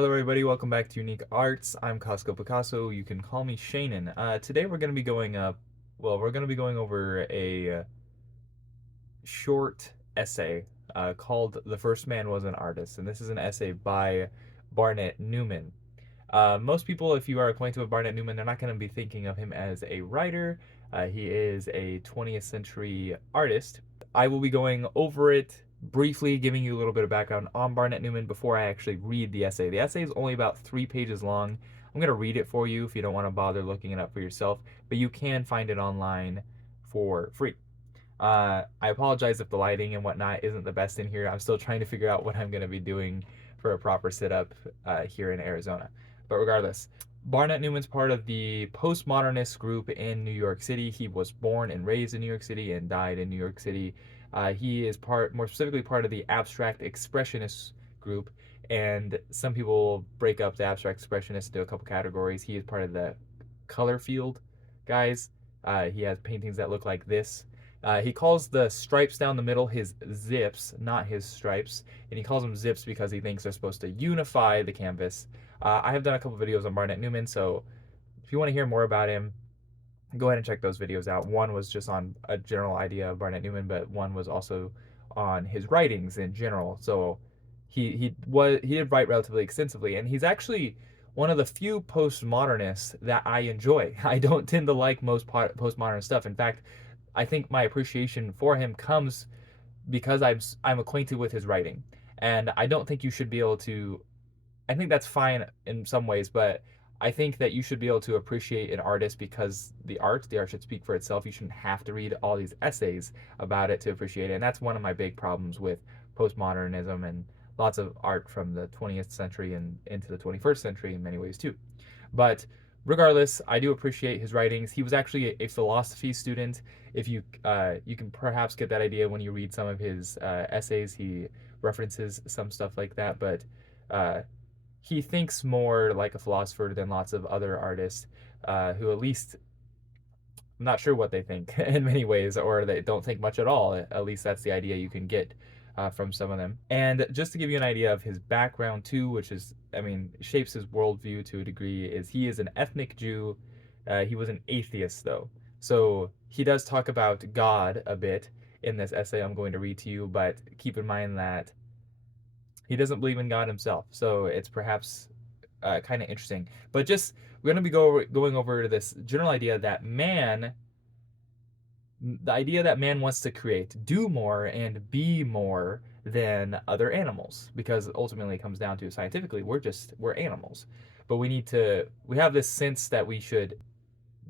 Hello everybody, welcome back to Unique Arts. I'm Costco Picasso. You can call me Shannon. Today we're going to be going over a short essay called "The First Man Was an Artist," and this is an essay by Barnett Newman. Most people, if you are acquainted with Barnett Newman, they're not going to be thinking of him as a writer. He is a 20th century artist. I will be going over it briefly, giving you a little bit of background on Barnett Newman before I actually read the essay. The essay is only about 3 pages long. I'm going to read it for you if you don't want to bother looking it up for yourself, but you can find it online for free. I apologize if the lighting and whatnot isn't the best in here. I'm still trying to figure out what I'm going to be doing for a proper setup here in Arizona. But regardless, Barnett Newman's part of the postmodernist group in New York City. He was born and raised in New York City and died in New York City. He is more specifically, part of the abstract expressionist group. And some people break up the abstract expressionists into a couple categories. He is part of the color field guys. He has paintings that look like this. He calls the stripes down the middle his zips, not his stripes, and he calls them zips because he thinks they're supposed to unify the canvas. I have done a couple videos on Barnett Newman, so if you want to hear more about him, go ahead and check those videos out. One was just on a general idea of Barnett Newman, but one was also on his writings in general. So he did write relatively extensively, and he's actually one of the few postmodernists that I enjoy. I don't tend to like most postmodern stuff. In fact, I think my appreciation for him comes because I'm acquainted with his writing, and I don't think you should be able to. I think that's fine in some ways, but I think that you should be able to appreciate an artist because the art should speak for itself. You shouldn't have to read all these essays about it to appreciate it, and that's one of my big problems with postmodernism and lots of art from the 20th century and into the 21st century in many ways too. But regardless, I do appreciate his writings. He was actually a philosophy student. If you you can perhaps get that idea when you read some of his essays. He references some stuff like that, but uh, he thinks more like a philosopher than lots of other artists who, at least, I'm not sure what they think in many ways, or they don't think much at all. At least that's the idea you can get from some of them. And just to give you an idea of his background too, which is, I mean, shapes his worldview to a degree, is he is an ethnic Jew. He was an atheist though, so he does talk about God a bit in this essay I'm going to read to you. But keep in mind that he doesn't believe in God himself, so it's perhaps kind of interesting. But just we're going to be going over this general idea that the idea that man wants to create, do more, and be more than other animals, because ultimately it comes down to, scientifically, we're animals, but we have this sense that we should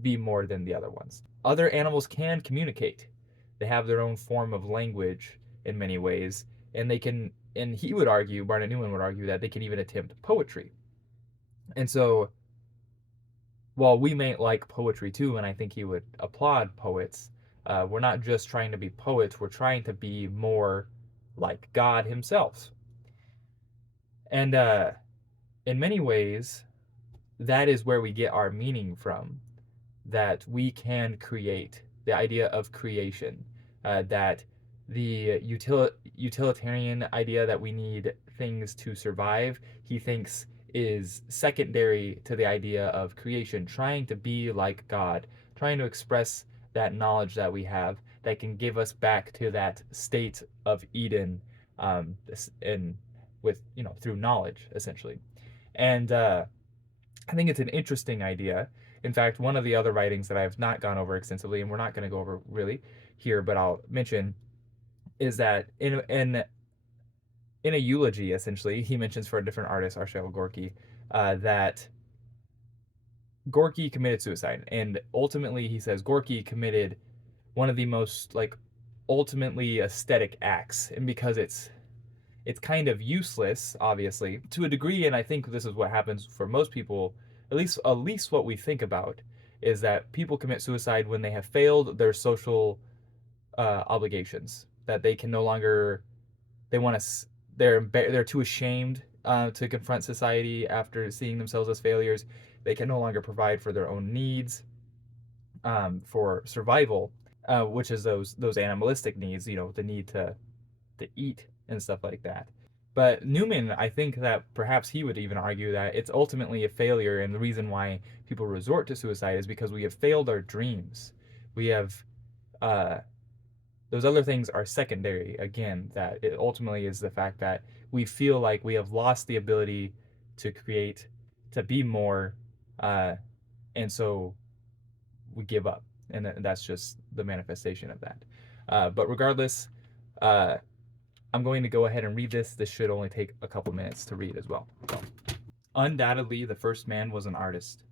be more than the other ones. Other animals can communicate. They have their own form of language in many ways, and he would argue, Barnett Newman would argue, that they can even attempt poetry. And so, while we may like poetry too, and I think he would applaud poets, we're not just trying to be poets, we're trying to be more like God himself. And in many ways, that is where we get our meaning from, that we can create, the idea of creation, that the utilitarian idea that we need things to survive, he thinks is secondary to the idea of creation, trying to be like God, trying to express that knowledge that we have that can give us back to that state of Eden, and with, through knowledge essentially. And I think it's an interesting idea. In fact, one of the other writings that I have not gone over extensively, and we're not going to go over really here, but I'll mention, is that in a eulogy, essentially, he mentions for a different artist, Arshel Gorky, that Gorky committed suicide, and ultimately he says Gorky committed one of the most, like, ultimately aesthetic acts, and because it's kind of useless, obviously, to a degree, and I think this is what happens for most people. At least what we think about is that people commit suicide when they have failed their social obligations, that they can no longer, they want to, they're too ashamed to confront society after seeing themselves as failures. They can no longer provide for their own needs, for survival, which is those animalistic needs, the need to eat and stuff like that. But Newman, I think that perhaps he would even argue that it's ultimately a failure, and the reason why people resort to suicide is because we have failed our dreams. We have uh, those other things are secondary. Again, that it ultimately is the fact that we feel like we have lost the ability to create, to be more, uh, and so we give up, and that's just the manifestation of that. But regardless, uh, I'm going to go ahead and read this. This should only take a couple minutes to read as well. Undoubtedly, the first man was an artist.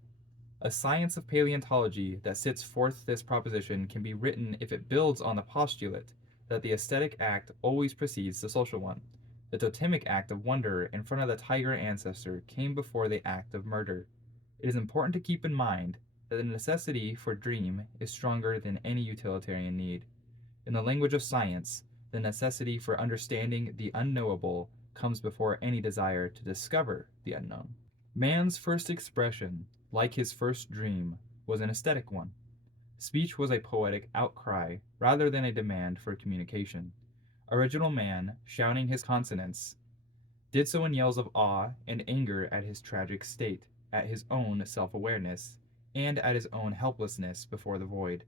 A science of paleontology that sets forth this proposition can be written if it builds on the postulate that the aesthetic act always precedes the social one. The totemic act of wonder in front of the tiger ancestor came before the act of murder. It is important to keep in mind that the necessity for dream is stronger than any utilitarian need. In the language of science, the necessity for understanding the unknowable comes before any desire to discover the unknown. Man's first expression, like his first dream, was an aesthetic one. Speech was a poetic outcry rather than a demand for communication. Original man, shouting his consonants, did so in yells of awe and anger at his tragic state, at his own self awareness, and at his own helplessness before the void.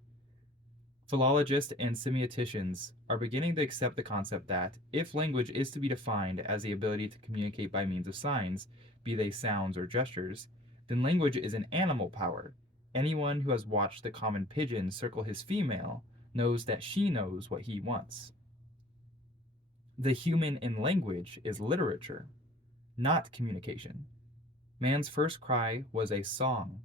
Philologists and semioticians are beginning to accept the concept that, if language is to be defined as the ability to communicate by means of signs, be they sounds or gestures, then language is an animal power. Anyone who has watched the common pigeon circle his female knows that she knows what he wants. The human in language is literature, not communication. Man's first cry was a song.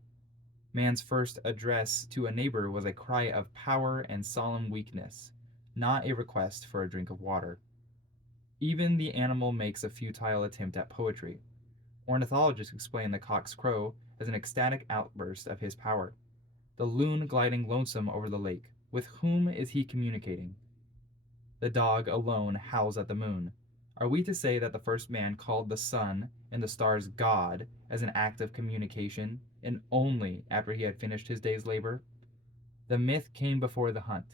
Man's first address to a neighbor was a cry of power and solemn weakness, not a request for a drink of water. Even the animal makes a futile attempt at poetry. Ornithologists explain the cock's crow as an ecstatic outburst of his power. The loon gliding lonesome over the lake, with whom is he communicating? The dog alone howls at the moon. Are we to say that the first man called the sun and the stars God as an act of communication, and only after he had finished his day's labor? The myth came before the hunt.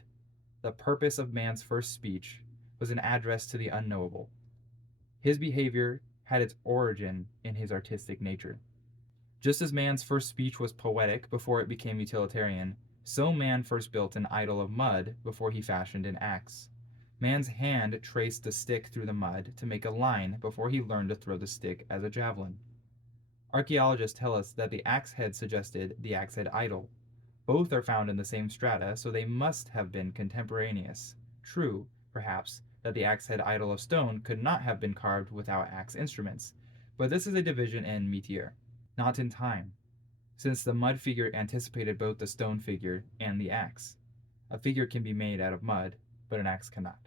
The purpose of man's first speech was an address to the unknowable. His behavior had its origin in his artistic nature. Just as man's first speech was poetic before it became utilitarian, so man first built an idol of mud before he fashioned an axe. Man's hand traced the stick through the mud to make a line before he learned to throw the stick as a javelin. Archaeologists tell us that the axe head suggested the axe head idol. Both are found in the same strata, so they must have been contemporaneous. True, perhaps, that the axe head idol of stone could not have been carved without axe instruments, but this is a division in métier, not in time, since the mud figure anticipated both the stone figure and the axe. A figure can be made out of mud, but an axe cannot.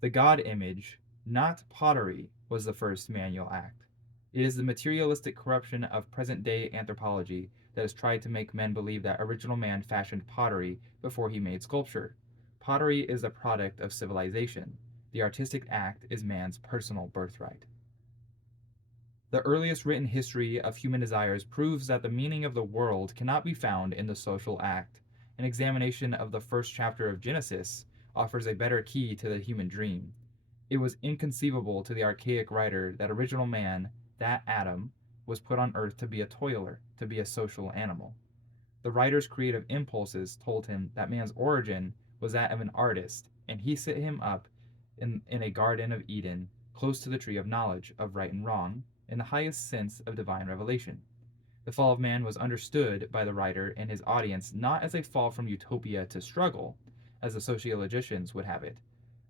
The God image, not pottery, was the first manual act. It is the materialistic corruption of present-day anthropology that has tried to make men believe that original man fashioned pottery before he made sculpture. Pottery is the product of civilization. The artistic act is man's personal birthright. The earliest written history of human desires proves that the meaning of the world cannot be found in the social act. An examination of the first chapter of Genesis offers a better key to the human dream. It was inconceivable to the archaic writer that original man, that Adam, was put on earth to be a toiler, to be a social animal. The writer's creative impulses told him that man's origin was that of an artist, and he set him up in a garden of Eden, close to the tree of knowledge of right and wrong, in the highest sense of divine revelation. The fall of man was understood by the writer and his audience not as a fall from utopia to struggle, as the sociologicians would have it,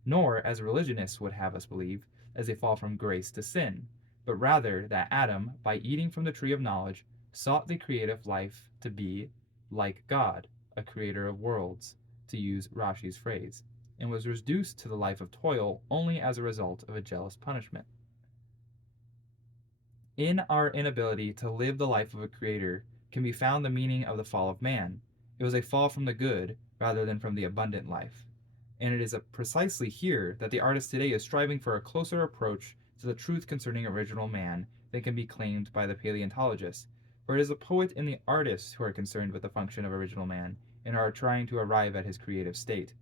nor, as religionists would have us believe, as a fall from grace to sin, but rather that Adam, by eating from the tree of knowledge, sought the creative life to be like God, a creator of worlds, to use Rashi's phrase, and was reduced to the life of toil only as a result of a jealous punishment. In our inability to live the life of a creator can be found the meaning of the fall of man. It was a fall from the good rather than from the abundant life. And it is precisely here that the artist today is striving for a closer approach to the truth concerning original man than can be claimed by the paleontologist, for it is the poet and the artist who are concerned with the function of original man and are trying to arrive at his creative state.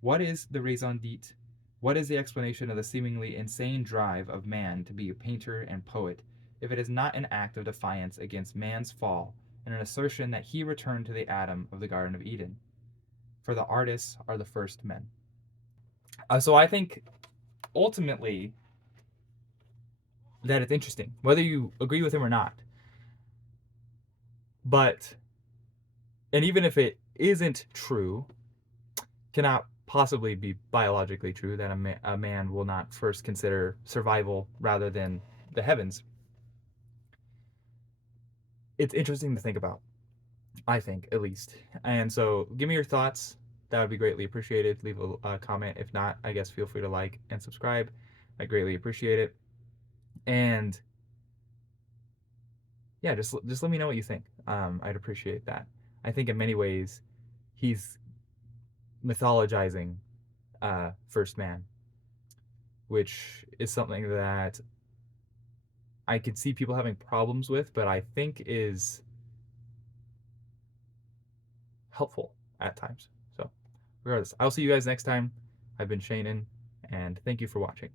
What is the raison d'etre? What is the explanation of the seemingly insane drive of man to be a painter and poet if it is not an act of defiance against man's fall and an assertion that he returned to the Adam of the Garden of Eden? For the artists are the first men. So I think ultimately that it's interesting, whether you agree with him or not. But, and even if it isn't true, cannot possibly be biologically true that a man will not first consider survival rather than the heavens. It's interesting to think about, I think, at least. And so give me your thoughts. That would be greatly appreciated. Leave a comment. If not, I guess feel free to like and subscribe. I greatly appreciate it. And yeah, just let me know what you think. I'd appreciate that. I think in many ways he's mythologizing first man, which is something that I could see people having problems with, but I think is helpful at times. So regardless, I'll see you guys next time. I've been Shanen, and thank you for watching.